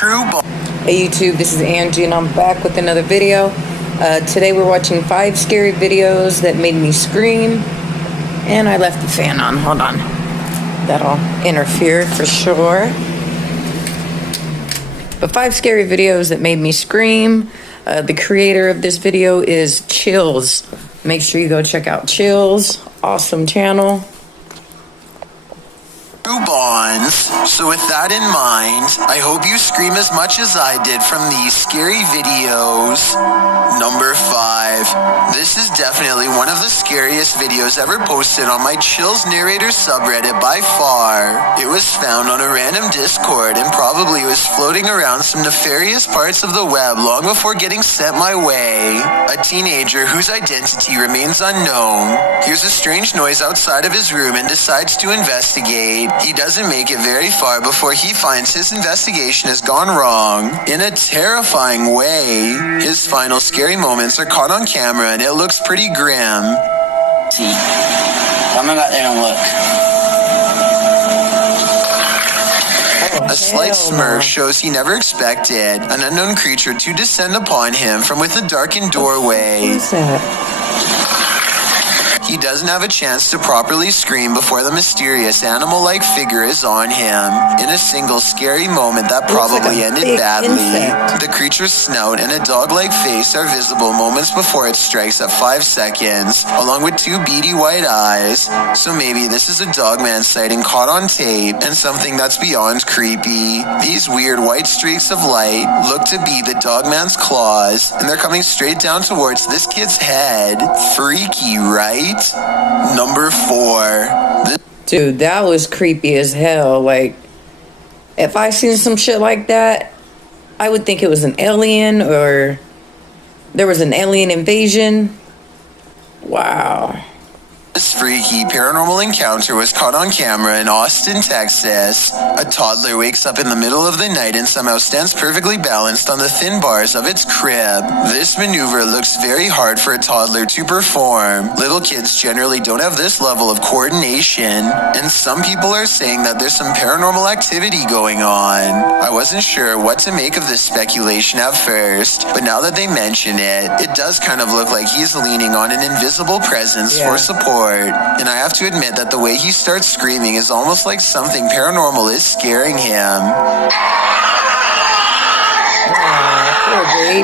true. Hey YouTube, this is Angie and I'm back with another video. Today we're watching 5 scary videos that made me scream. And I left the fan on, hold on. That'll interfere for sure. But 5 scary videos that made me scream. The creator of this video is Chills. Make sure you go check out Chills. Awesome channel. Bonds. So with that in mind, I hope you scream as much as I did from these scary videos. Number 5. This is definitely one of the scariest videos ever posted on my Chills Narrator subreddit by far. It was found on a random Discord and probably was floating around some nefarious parts of the web long before getting sent my way. A teenager whose identity remains unknown hears a strange noise outside of his room and decides to investigate. He doesn't make it very far before he finds his investigation has gone wrong in a terrifying way. His final scary moments are caught on camera and it looks pretty grim. See, I'm gonna go there and look. A slight smirk shows he never expected an unknown creature to descend upon him from within a darkened doorway. What is that? He doesn't have a chance to properly scream before the mysterious animal-like figure is on him. In a single scary moment that probably ended badly. The creature's snout and a dog-like face are visible moments before it strikes at 5 seconds, along with 2 beady white eyes. So maybe this is a dogman sighting caught on tape, and something that's beyond creepy. These weird white streaks of light look to be the dogman's claws, and they're coming straight down towards this kid's head. Freaky, right? Number 4. Dude, that was creepy as hell. Like, if I seen some shit like that, I would think it was an alien or there was an alien invasion. Wow. This freaky paranormal encounter was caught on camera in Austin, Texas. A toddler wakes up in the middle of the night and somehow stands perfectly balanced on the thin bars of its crib. This maneuver looks very hard for a toddler to perform. Little kids generally don't have this level of coordination, and some people are saying that there's some paranormal activity going on. I wasn't sure what to make of this speculation at first, but now that they mention it, it does kind of look like he's leaning on an invisible presence for support. And I have to admit that the way he starts screaming is almost like something paranormal is scaring him. Poor baby.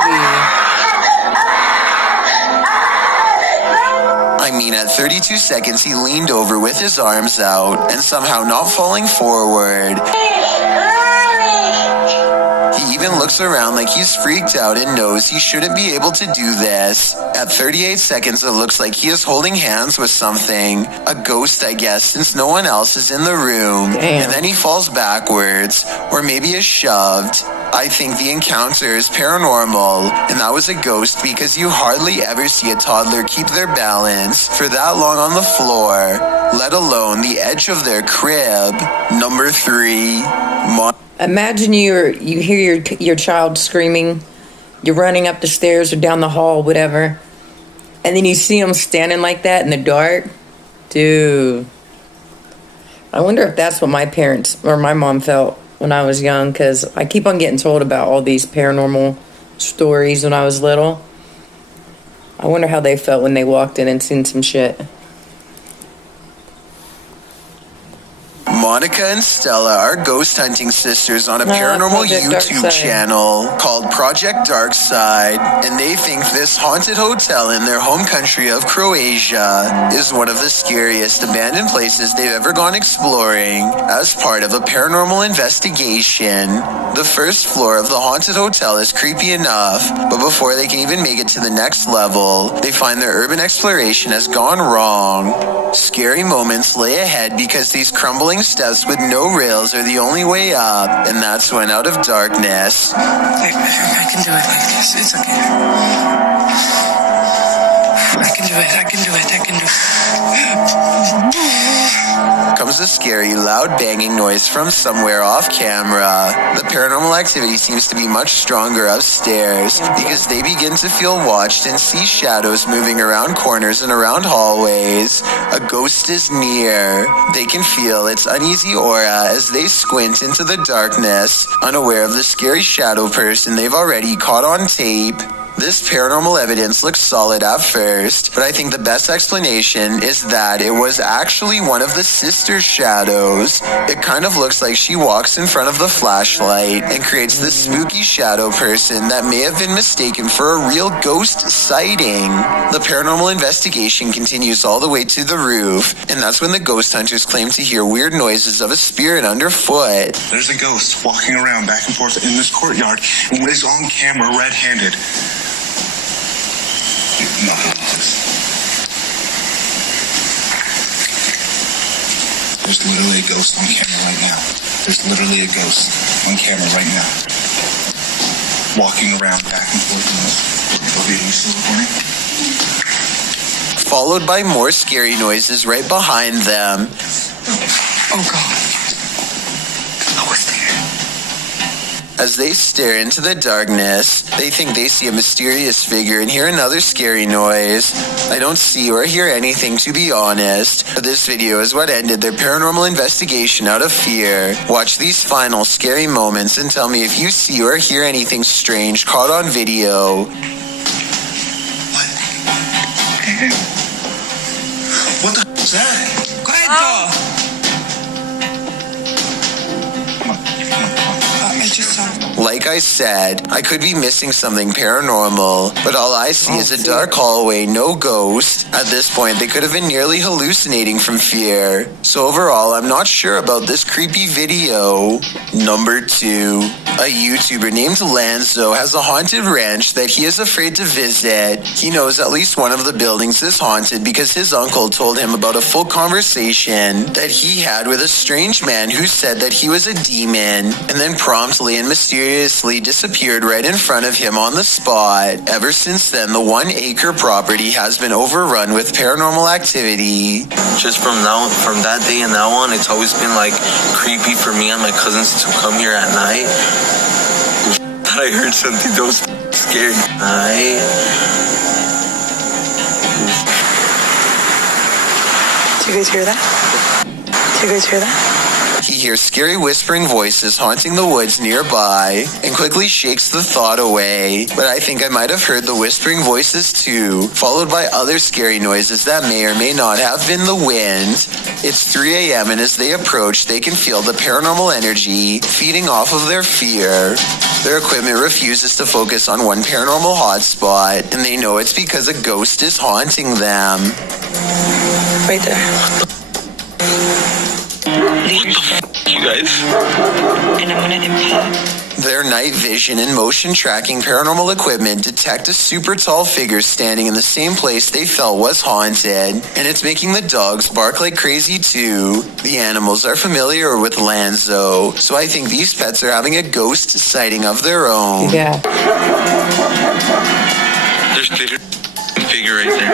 I mean, at 32 seconds, he leaned over with his arms out and somehow not falling forward. He even looks around like he's freaked out and knows he shouldn't be able to do this. At 38 seconds, it looks like he is holding hands with something. A ghost, I guess, since no one else is in the room. Damn. And then he falls backwards, or maybe is shoved. I think the encounter is paranormal, and that was a ghost because you hardly ever see a toddler keep their balance for that long on the floor, let alone the edge of their crib. Number 3. Imagine you hear your child screaming, you're running up the stairs or down the hall, whatever, and then you see him standing like that in the dark. Dude, I wonder if that's what my parents or my mom felt when I was young, because I keep on getting told about all these paranormal stories when I was little. I wonder how they felt when they walked in and seen some shit. Monica and Stella are ghost hunting sisters on a paranormal YouTube channel called Project Darkside, and they think this haunted hotel in their home country of Croatia is one of the scariest abandoned places they've ever gone exploring as part of a paranormal investigation. The first floor of the haunted hotel is creepy enough, but before they can even make it to the next level, they find their urban exploration has gone wrong. Scary moments lay ahead because these crumbling steps with no rails are the only way up, and that's when out of darkness. I can do it like this. It's okay. I can do it. comes a scary, loud banging noise from somewhere off camera. The paranormal activity seems to be much stronger upstairs because they begin to feel watched and see shadows moving around corners and around hallways. A ghost is near. They can feel its uneasy aura as they squint into the darkness, unaware of the scary shadow person they've already caught on tape. This paranormal evidence looks solid at first, but I think the best explanation is that it was actually one of the sister's shadows. It kind of looks like she walks in front of the flashlight and creates this spooky shadow person that may have been mistaken for a real ghost sighting. The paranormal investigation continues all the way to the roof, and that's when the ghost hunters claim to hear weird noises of a spirit underfoot. There's a ghost walking around back and forth in this courtyard and is on camera red-handed. No. There's literally a ghost on camera right now. There's literally a ghost on camera right now. Walking around back and forth in this. Okay, you still recording? Followed by more scary noises right behind them. Oh, God. I was there. As they stare into the darkness, they think they see a mysterious figure and hear another scary noise. I don't see or hear anything, to be honest, but this video is what ended their paranormal investigation out of fear. Watch these final scary moments and tell me if you see or hear anything strange caught on video. What the f*** is that? Quiet, I just saw. Like I said, I could be missing something paranormal, but all I see is a dark hallway, no ghost. At this point, they could have been nearly hallucinating from fear. So overall, I'm not sure about this creepy video. Number 2. A YouTuber named Lanzo has a haunted ranch that he is afraid to visit. He knows at least one of the buildings is haunted because his uncle told him about a full conversation that he had with a strange man who said that he was a demon, and then promptly and mysteriously disappeared right in front of him on the spot. Ever since then, the 1-acre property has been overrun with paranormal activity. Just from that day and now on, it's always been like creepy for me and my cousins to come here at night. I heard something that was scary. Do you guys hear that? Do you guys hear that? He hears scary whispering voices haunting the woods nearby and quickly shakes the thought away. But I think I might have heard the whispering voices too, followed by other scary noises that may or may not have been the wind. It's 3 a.m. and as they approach, they can feel the paranormal energy feeding off of their fear. Their equipment refuses to focus on one paranormal hotspot, and they know it's because a ghost is haunting them. Right there. You guys? And I'm gonna impact. Their night vision and motion tracking paranormal equipment detect a super tall figure standing in the same place they felt was haunted, and it's making the dogs bark like crazy too. The animals are familiar with Lanzo, so I think these pets are having a ghost sighting of their own. Yeah. There's a figure right there.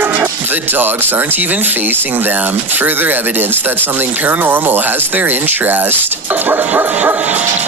The dogs aren't even facing them. Further evidence that something paranormal has their interest.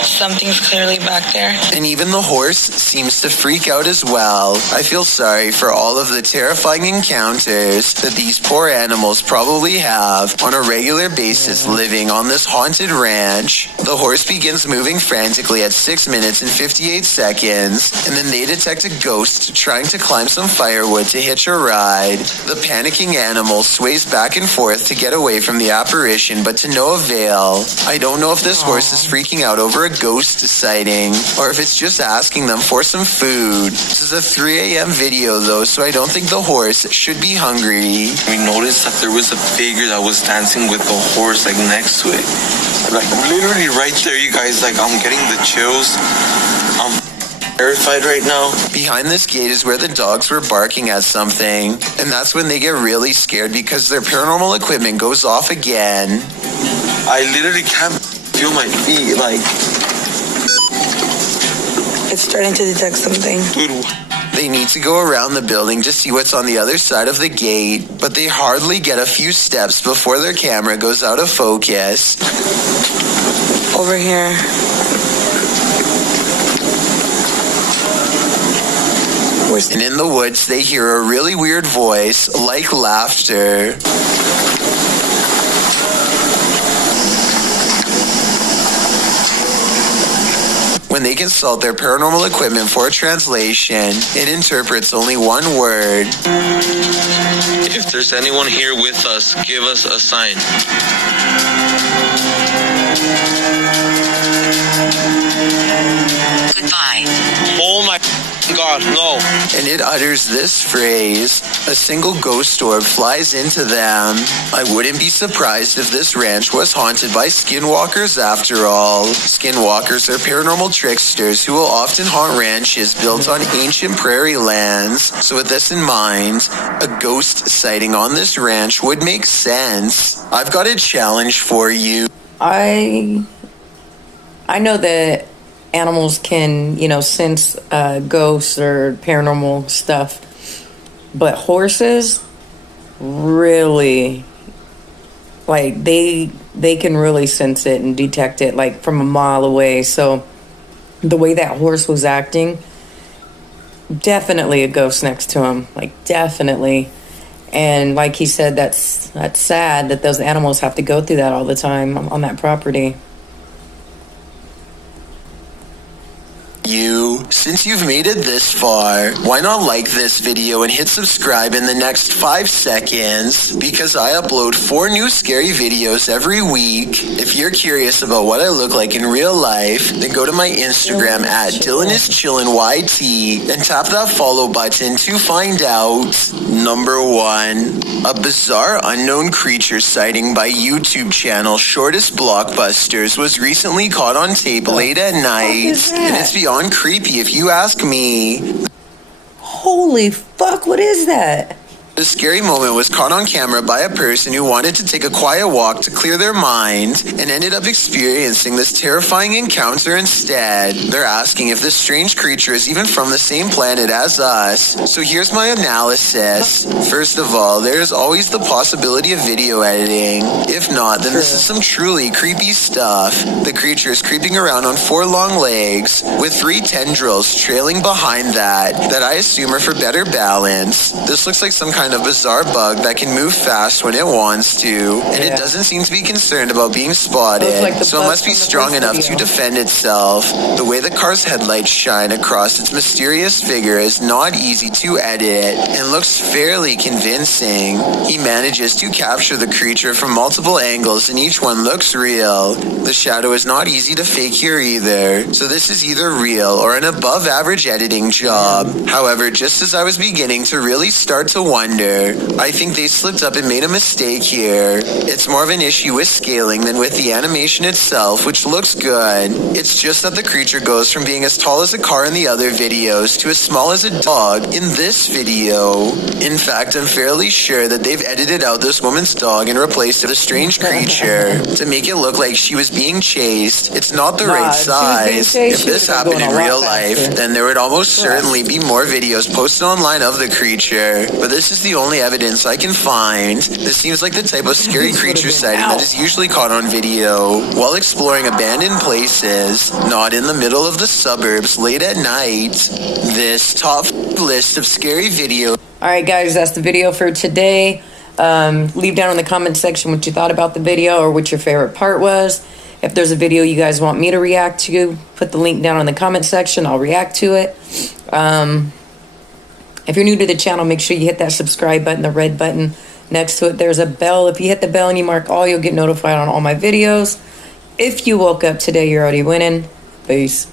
Something's clearly back there. And even the horse seems to freak out as well. I feel sorry for all of the terrifying encounters that these poor animals probably have on a regular basis living on this haunted ranch. The horse begins moving frantically at 6 minutes and 58 seconds, and then they detect a ghost trying to climb some firewood to hitch a ride. The panicking animal sways back and forth to get away from the apparition, but to no avail. I don't know if this horse is freaking out over a ghost sighting, or if it's just asking them for some food. This is a 3 a.m. video though, so I don't think the horse should be hungry. We noticed that there was a figure that was dancing with the horse like next to it. Like literally right there, you guys, like I'm getting the chills. I'm terrified right now. Behind this gate is where the dogs were barking at something, and that's when they get really scared because their paranormal equipment goes off again. I literally can't feel my feet, like. It's starting to detect something. Dude, They need to go around the building to see what's on the other side of the gate, but they hardly get a few steps before their camera goes out of focus. Over here. And in the woods, they hear a really weird voice, like laughter. When they consult their paranormal equipment for a translation, it interprets only one word. If there's anyone here with us, give us a sign. Goodbye. Oh my God, no. And it utters this phrase. A single ghost orb flies into them. I wouldn't be surprised if this ranch was haunted by skinwalkers after all. Skinwalkers are paranormal tricksters who will often haunt ranches built on ancient prairie lands. So with this in mind, a ghost sighting on this ranch would make sense. I've got a challenge for you. I know that animals can, sense ghosts or paranormal stuff, but horses really, they can really sense it and detect it from a mile away. So the way that horse was acting, definitely a ghost next to him, definitely. And like he said, that's sad that those animals have to go through that all the time on that property. Since you've made it this far, why not like this video and hit subscribe in the next 5 seconds? Because I upload 4 new scary videos every week. If you're curious about what I look like in real life, then go to my Instagram at DylanIsChillinYT and tap that follow button to find out. Number 1. A bizarre unknown creature sighting by YouTube channel Shortest Blockbusters was recently caught on tape late at night. And it's beyond creepy if you ask me. Holy fuck, what is that? The scary moment was caught on camera by a person who wanted to take a quiet walk to clear their mind and ended up experiencing this terrifying encounter instead. They're asking if this strange creature is even from the same planet as us. So here's my analysis. First of all, there is always the possibility of video editing. If not, then this is some truly creepy stuff. The creature is creeping around on 4 long legs with 3 tendrils trailing behind that I assume are for better balance. This looks like some kind of bizarre bug that can move fast when it wants to, and it doesn't seem to be concerned about being spotted, so it must be strong enough to defend itself. The way the car's headlights shine across its mysterious figure is not easy to edit and looks fairly convincing. He manages to capture the creature from multiple angles and each one looks real. The shadow is not easy to fake here either, so this is either real or an above average editing job. However, just as I was beginning to really start to wonder, I think they slipped up and made a mistake here. It's more of an issue with scaling than with the animation itself, which looks good. It's just that the creature goes from being as tall as a car in the other videos to as small as a dog in this video. In fact, I'm fairly sure that they've edited out this woman's dog and replaced it with a strange creature to make it look like she was being chased. It's not the right size. If this happened in real life, then there would almost certainly be more videos posted online of the creature. But this is the only evidence I can find. This seems like the type of scary creature sighting that is usually caught on video while exploring abandoned places, not in the middle of the suburbs late at night. This top list of scary videos. Alright guys, that's the video for today. Leave down in the comment section what you thought about the video or what your favorite part was. If there's a video you guys want me to react to, put the link down in the comment section. I'll react to it. If you're new to the channel, make sure you hit that subscribe button, the red button. Next to it, there's a bell. If you hit the bell and you mark all, you'll get notified on all my videos. If you woke up today, you're already winning. Peace.